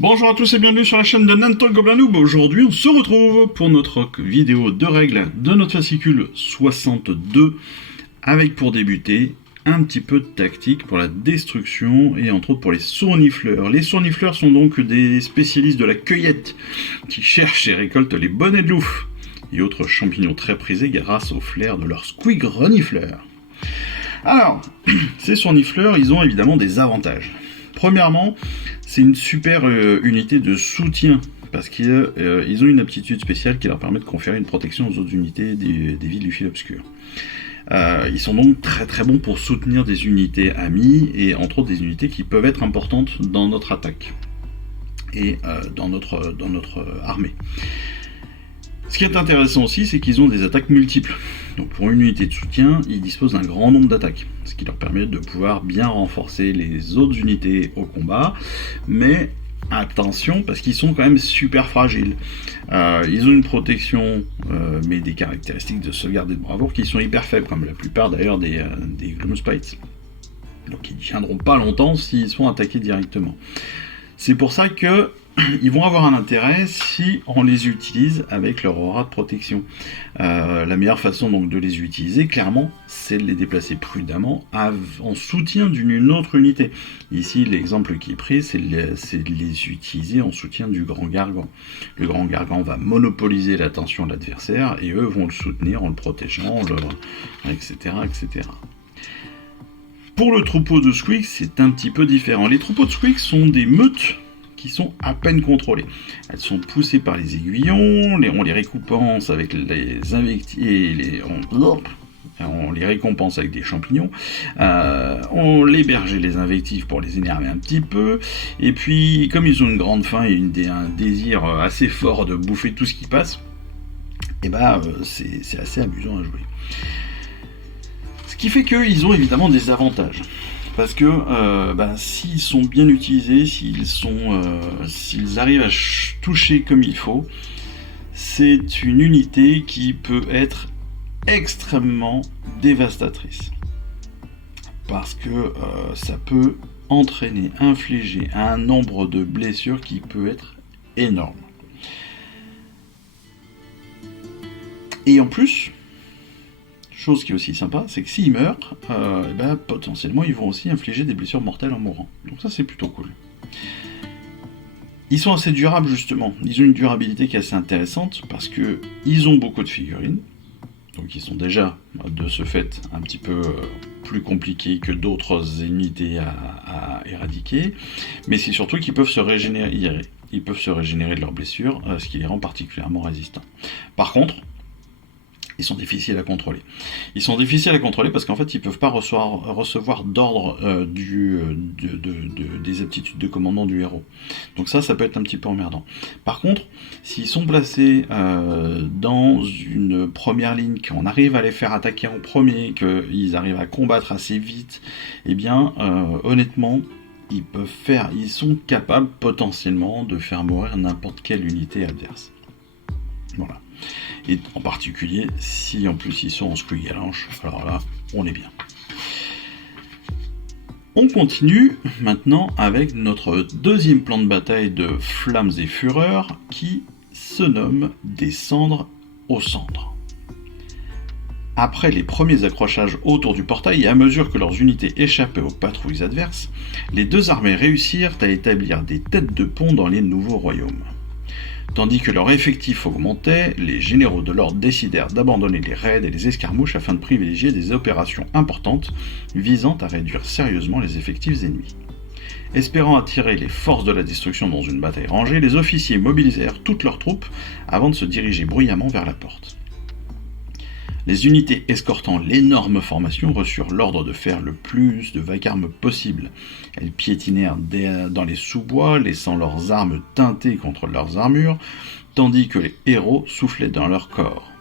Bonjour à tous et bienvenue sur la chaîne de Nanto Gobelin Noob. Aujourd'hui, on se retrouve pour notre vidéo de règles de notre fascicule 62 avec pour débuter un petit peu de tactique pour la destruction et entre autres pour les sournifleurs. Les sournifleurs sont donc des spécialistes de la cueillette qui cherchent et récoltent les bonnets de louve et autres champignons très prisés grâce au flair de leur squig renifleur. Alors, ces sournifleurs, ils ont évidemment des avantages. Premièrement, c'est une super unité de soutien parce qu'ils ont une aptitude spéciale qui leur permet de conférer une protection aux autres unités des villes du fil obscur. Ils sont donc très très bons pour soutenir des unités amies et entre autres des unités qui peuvent être importantes dans notre attaque et dans notre armée. Ce qui est intéressant aussi, c'est qu'ils ont des attaques multiples. Donc pour une unité de soutien, ils disposent d'un grand nombre d'attaques, ce qui leur permet de pouvoir bien renforcer les autres unités au combat, mais attention, parce qu'ils sont quand même super fragiles. Ils ont une protection, mais des caractéristiques de sauvegarde et de bravoure qui sont hyper faibles, comme la plupart d'ailleurs des Gloomspites. Donc ils ne tiendront pas longtemps s'ils sont attaqués directement. C'est pour ça que ils vont avoir un intérêt si on les utilise avec leur aura de protection. La meilleure façon donc de les utiliser, clairement, c'est de les déplacer prudemment en soutien d'une autre unité. Ici, l'exemple qui est pris, c'est de les utiliser en soutien du Grand Gargan. Le Grand Gargan va monopoliser l'attention de l'adversaire et eux vont le soutenir en le protégeant, etc., etc. Pour le troupeau de squigs, c'est un petit peu différent. Les troupeaux de squigs sont des meutes qui sont à peine contrôlées. Elles sont poussées par les aiguillons, on les récompense avec les invectifs, on les récompense avec des champignons, on l'héberge les invectifs pour les énerver un petit peu, et puis comme ils ont une grande faim et un désir assez fort de bouffer tout ce qui passe, et c'est assez amusant à jouer. Ce qui fait qu'ils ont évidemment des avantages. Parce que s'ils sont bien utilisés, s'ils arrivent à toucher comme il faut, c'est une unité qui peut être extrêmement dévastatrice. Parce que ça peut infliger un nombre de blessures qui peut être énorme. Et en plus, chose qui est aussi sympa, c'est que s'ils meurent, potentiellement ils vont aussi infliger des blessures mortelles en mourant. Donc ça c'est plutôt cool. Ils sont assez durables justement, ils ont une durabilité qui est assez intéressante parce que ils ont beaucoup de figurines, donc ils sont déjà de ce fait un petit peu plus compliqués que d'autres unités à éradiquer, mais c'est surtout qu'ils peuvent se régénérer. Ils peuvent se régénérer de leurs blessures, ce qui les rend particulièrement résistants. Par contre, ils sont difficiles à contrôler. Ils sont difficiles à contrôler parce qu'en fait, ils ne peuvent pas recevoir d'ordre des aptitudes de commandement du héros. Donc ça peut être un petit peu emmerdant. Par contre, s'ils sont placés dans une première ligne, qu'on arrive à les faire attaquer en premier, qu'ils arrivent à combattre assez vite, eh bien, honnêtement, ils sont capables potentiellement de faire mourir n'importe quelle unité adverse. Voilà. Et en particulier, si en plus ils sont en squig-galanche, alors là, on est bien. On continue maintenant avec notre deuxième plan de bataille de flammes et fureurs qui se nomme des cendres aux cendres. Après les premiers accrochages autour du portail et à mesure que leurs unités échappaient aux patrouilles adverses, les deux armées réussirent à établir des têtes de pont dans les nouveaux royaumes. Tandis que leur effectif augmentait, les généraux de l'ordre décidèrent d'abandonner les raids et les escarmouches afin de privilégier des opérations importantes visant à réduire sérieusement les effectifs ennemis. Espérant attirer les forces de la destruction dans une bataille rangée, les officiers mobilisèrent toutes leurs troupes avant de se diriger bruyamment vers la porte. Les unités escortant l'énorme formation reçurent l'ordre de faire le plus de vacarme possible. Elles piétinèrent dans les sous-bois, laissant leurs armes teintées contre leurs armures, tandis que les héros soufflaient dans leur corps.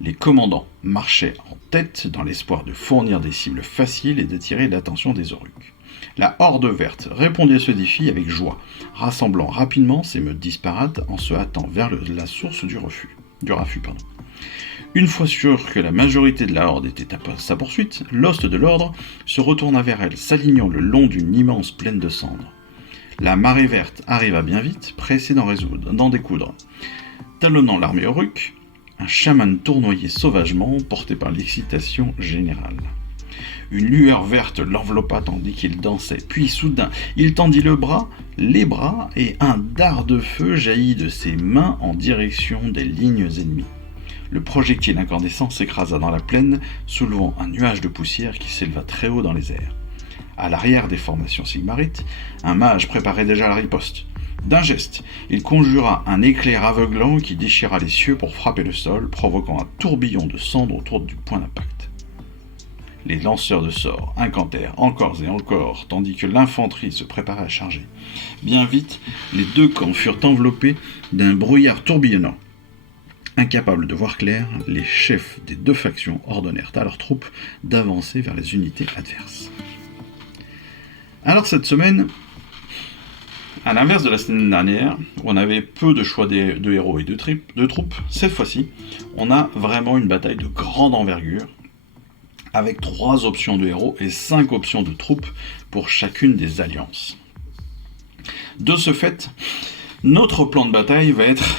Les commandants marchaient en tête dans l'espoir de fournir des cibles faciles et d'attirer l'attention des Oruks. La Horde Verte répondit à ce défi avec joie, rassemblant rapidement ses meutes disparates en se hâtant vers la source du raffut. Une fois sûr que la majorité de la Horde était à sa poursuite, l'host de l'ordre se retourna vers elle, s'alignant le long d'une immense plaine de cendres. La marée verte arriva bien vite, pressée d'en découdre. Talonnant l'armée Uruk, un chaman tournoyait sauvagement, porté par l'excitation générale. Une lueur verte l'enveloppa tandis qu'il dansait, puis soudain, il tendit les bras, et un dard de feu jaillit de ses mains en direction des lignes ennemies. Le projectile incandescent s'écrasa dans la plaine, soulevant un nuage de poussière qui s'éleva très haut dans les airs. À l'arrière des formations sigmarites, un mage préparait déjà la riposte. D'un geste, il conjura un éclair aveuglant qui déchira les cieux pour frapper le sol, provoquant un tourbillon de cendres autour du point d'impact. Les lanceurs de sorts incantèrent encore et encore, tandis que l'infanterie se préparait à charger. Bien vite, les deux camps furent enveloppés d'un brouillard tourbillonnant. Incapables de voir clair, les chefs des deux factions ordonnèrent à leurs troupes d'avancer vers les unités adverses. Alors cette semaine, à l'inverse de la semaine dernière, où on avait peu de choix de héros et de troupes, cette fois-ci, on a vraiment une bataille de grande envergure, avec 3 options de héros et 5 options de troupes pour chacune des alliances. De ce fait, notre plan de bataille va être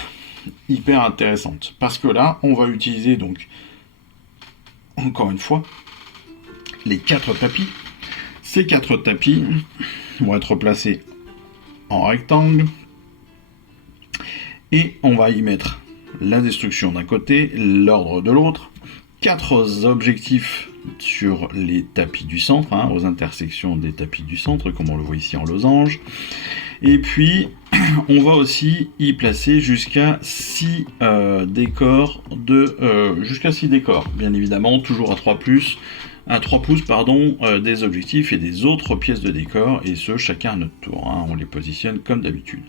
hyper intéressante, parce que là, on va utiliser donc, encore une fois, les 4 tapis. Ces 4 tapis vont être placés en rectangle, et on va y mettre la destruction d'un côté, l'ordre de l'autre, 4 objectifs sur les tapis du centre, aux intersections des tapis du centre, comme on le voit ici en losange. Et puis, on va aussi y placer jusqu'à 6 décors, bien évidemment, toujours à 3 pouces, des objectifs et des autres pièces de décor, et ce, chacun à notre tour. On les positionne comme d'habitude.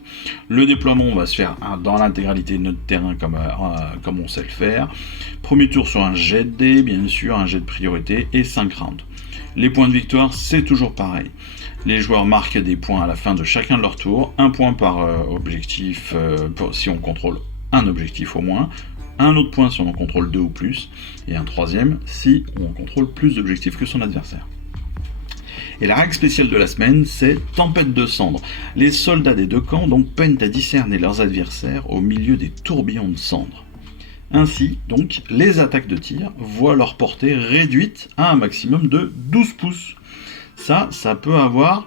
Le déploiement va se faire dans l'intégralité de notre terrain comme on sait le faire. Premier tour sur un jet de dés, bien sûr, un jet de priorité, et 5 rounds. Les points de victoire, c'est toujours pareil. Les joueurs marquent des points à la fin de chacun de leur tour, un point par objectif si on contrôle un objectif au moins, un autre point si on en contrôle 2 ou plus, et un troisième si on contrôle plus d'objectifs que son adversaire. Et la règle spéciale de la semaine, c'est tempête de cendres. Les soldats des deux camps donc peinent à discerner leurs adversaires au milieu des tourbillons de cendres. Ainsi, donc, les attaques de tir voient leur portée réduite à un maximum de 12 pouces. Ça peut avoir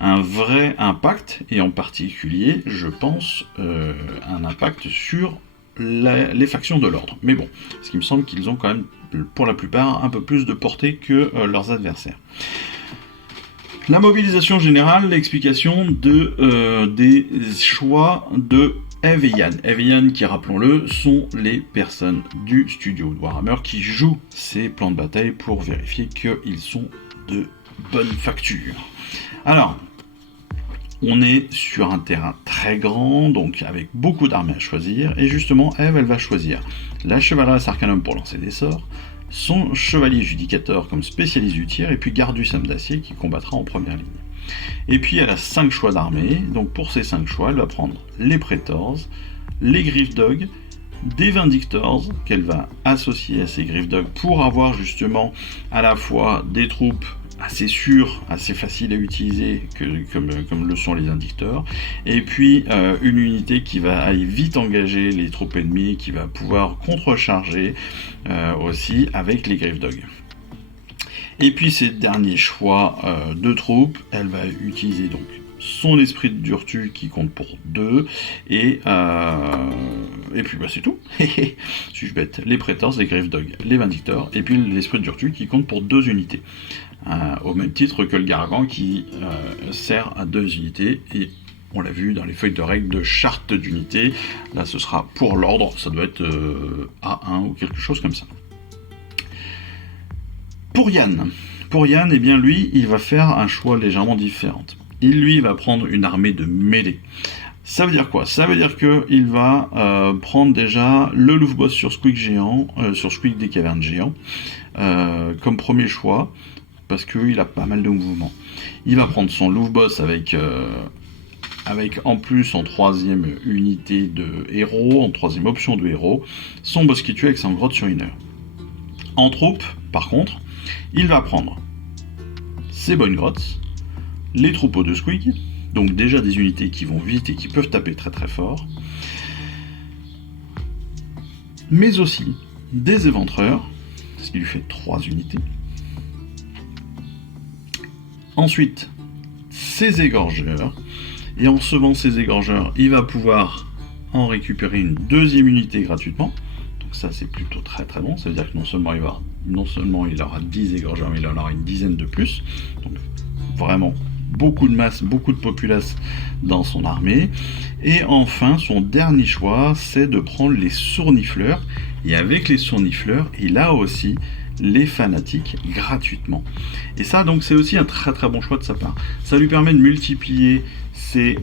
un vrai impact, et en particulier, je pense, un impact sur les factions de l'ordre. Mais bon, ce qui me semble qu'ils ont quand même, pour la plupart, un peu plus de portée que leurs adversaires. La mobilisation générale, l'explication des choix de Eve et Yann. Eve et Yann, qui, rappelons-le, sont les personnes du studio de Warhammer qui jouent ces plans de bataille pour vérifier qu'ils sont de bonne facture. Alors, on est sur un terrain très grand, donc avec beaucoup d'armées à choisir, et justement, Eve, elle va choisir la chevaleresse Arcanum pour lancer des sorts, son chevalier judicateur comme spécialiste du tir, et puis Gardus âme d'acier qui combattra en première ligne. Et puis elle a 5 choix d'armée, donc pour ces 5 choix, elle va prendre les Praetors, les Griffdogs, des Vindictors qu'elle va associer à ces Griffdogs pour avoir justement à la fois des troupes assez sûres, assez faciles à utiliser comme le sont les Indictors, et puis une unité qui va aller vite engager les troupes ennemies, qui va pouvoir contrecharger aussi avec les Griffdogs. Et puis ces derniers choix de troupes, elle va utiliser donc son esprit de Durtu qui compte pour 2, et puis c'est tout. Suis-je bête? Les Praetors, les Griffdogs, les Vindictors, et puis l'esprit de Durtu qui compte pour 2 unités. Au même titre que le Gargan qui sert à 2 unités, et on l'a vu dans les feuilles de règles de charte d'unité, là ce sera pour l'ordre, ça doit être A1 ou quelque chose comme ça. Pour Yann, eh bien lui, il va faire un choix légèrement différent. Il va prendre une armée de mêlée. Ça veut dire quoi? Ça veut dire qu'il va prendre déjà le Louvboss sur Squeak géant, sur Squeak des cavernes géants, comme premier choix, parce qu'il a pas mal de mouvements. Il va prendre son Louvboss avec en plus en 3e unité de héros, en 3e option de héros, son boss qui tue avec son grotte sur Inner. En troupe, par contre, il va prendre ses bonnes grottes, les troupeaux de Squeak, Donc déjà des unités qui vont vite et qui peuvent taper très très fort. Mais aussi des éventreurs, ce qui lui fait 3 unités. Ensuite, ses égorgeurs. Et en recevant ces égorgeurs, il va pouvoir en récupérer une deuxième unité gratuitement. Donc ça, c'est plutôt très très bon. Ça veut dire que non seulement il aura 10 égorgeurs, mais il en aura une dizaine de plus. Donc vraiment beaucoup de masse, beaucoup de populace dans son armée. Et enfin, son dernier choix, c'est de prendre les sournifleurs. Et avec les sournifleurs, il a aussi les fanatiques gratuitement. Et ça, donc, c'est aussi un très très bon choix de sa part. Ça lui permet de multiplier ses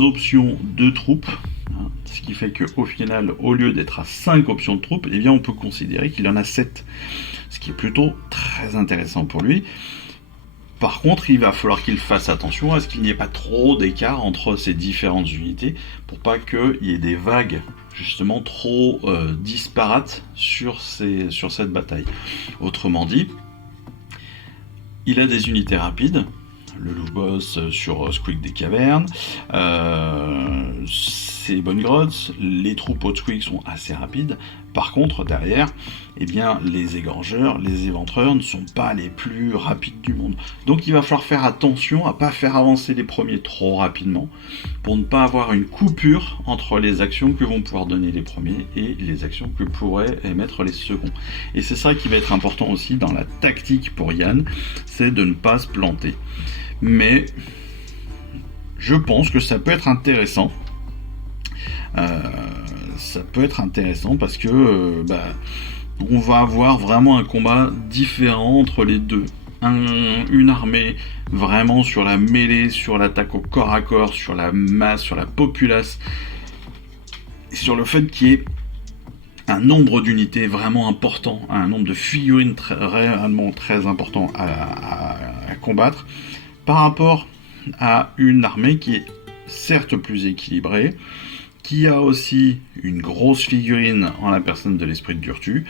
options de troupes, hein, ce qui fait qu'au final, au lieu d'être à 5 options de troupes, eh bien, on peut considérer qu'il en a 7, ce qui est plutôt très intéressant pour lui. Par contre, il va falloir qu'il fasse attention à ce qu'il n'y ait pas trop d'écart entre ces différentes unités pour pas qu'il y ait des vagues justement trop disparates sur cette bataille. Autrement dit, il a des unités rapides, le loup boss sur Squeak des cavernes, c'est Bonnegrots, les troupes haute Squeak sont assez rapides. Par contre, derrière, eh bien, les égorgeurs, les éventreurs ne sont pas les plus rapides du monde. Donc il va falloir faire attention à ne pas faire avancer les premiers trop rapidement pour ne pas avoir une coupure entre les actions que vont pouvoir donner les premiers et les actions que pourraient émettre les seconds. Et c'est ça qui va être important aussi dans la tactique pour Yann, c'est de ne pas se planter. Mais je pense que ça peut être intéressant. Ça peut être intéressant parce que on va avoir vraiment un combat différent entre les deux. Une armée vraiment sur la mêlée, sur l'attaque au corps à corps, sur la masse, sur la populace, et sur le fait qu'il y ait un nombre d'unités vraiment important, un nombre de figurines réellement très important à combattre, par rapport à une armée qui est certes plus équilibrée, qui a aussi une grosse figurine en la personne de l'esprit de Durtu,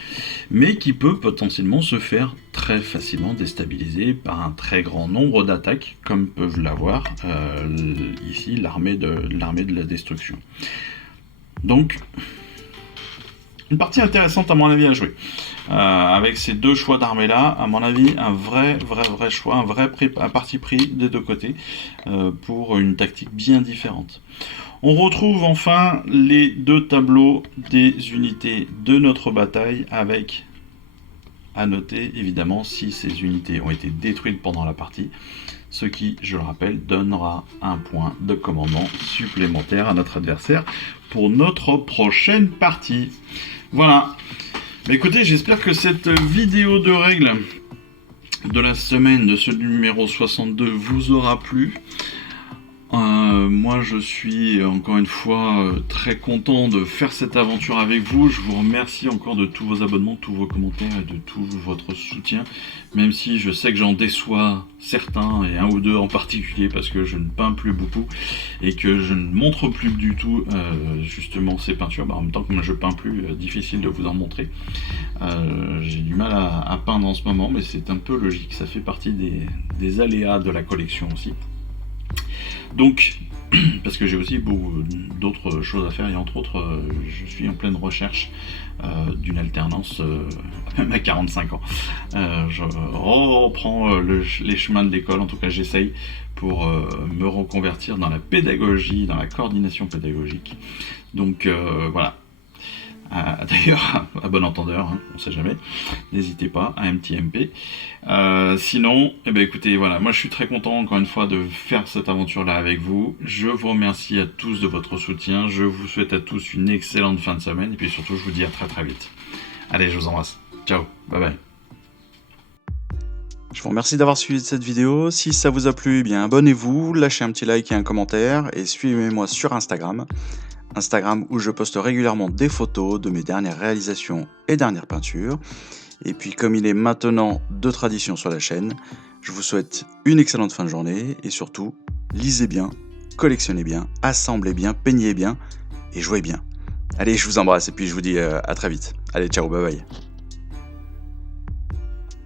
mais qui peut potentiellement se faire très facilement déstabiliser par un très grand nombre d'attaques, comme peuvent l'avoir ici l'armée de la destruction. Donc, une partie intéressante à mon avis à jouer. Avec ces deux choix d'armée là, à mon avis, un vrai choix, un parti pris des deux côtés pour une tactique bien différente. On retrouve enfin les deux tableaux des unités de notre bataille avec, à noter évidemment, si ces unités ont été détruites pendant la partie, ce qui, je le rappelle, donnera un point de commandement supplémentaire à notre adversaire pour notre prochaine partie. Voilà. Écoutez, j'espère que cette vidéo de règles de la semaine de ce numéro 62 vous aura plu. Moi je suis encore une fois très content de faire cette aventure avec vous. Je vous remercie encore de tous vos abonnements, de tous vos commentaires et de tout votre soutien, même si je sais que j'en déçois certains et un ou deux en particulier parce que je ne peins plus beaucoup et que je ne montre plus du tout justement ces peintures. En même temps que moi je peins plus, difficile de vous en montrer. J'ai du mal à peindre en ce moment, mais c'est un peu logique, ça fait partie des aléas de la collection aussi. Donc, parce que j'ai aussi beaucoup d'autres choses à faire et entre autres, je suis en pleine recherche d'une alternance, même à 45 ans. Je reprends les chemins de l'école, en tout cas j'essaye, pour me reconvertir dans la pédagogie, dans la coordination pédagogique. Donc voilà. D'ailleurs, à bon entendeur, hein, on sait jamais, n'hésitez pas, à un petit MP. Sinon, écoutez, voilà, moi je suis très content encore une fois de faire cette aventure-là avec vous. Je vous remercie à tous de votre soutien, je vous souhaite à tous une excellente fin de semaine, et puis surtout je vous dis à très vite. Allez, je vous embrasse. Ciao, bye bye. Je vous remercie d'avoir suivi cette vidéo. Si ça vous a plu, bien abonnez-vous, lâchez un petit like et un commentaire, et suivez-moi sur Instagram où je poste régulièrement des photos de mes dernières réalisations et dernières peintures. Et puis comme il est maintenant de tradition sur la chaîne, je vous souhaite une excellente fin de journée et surtout, lisez bien, collectionnez bien, assemblez bien, peignez bien et jouez bien. Allez, je vous embrasse et puis je vous dis à très vite. Allez, ciao, bye bye.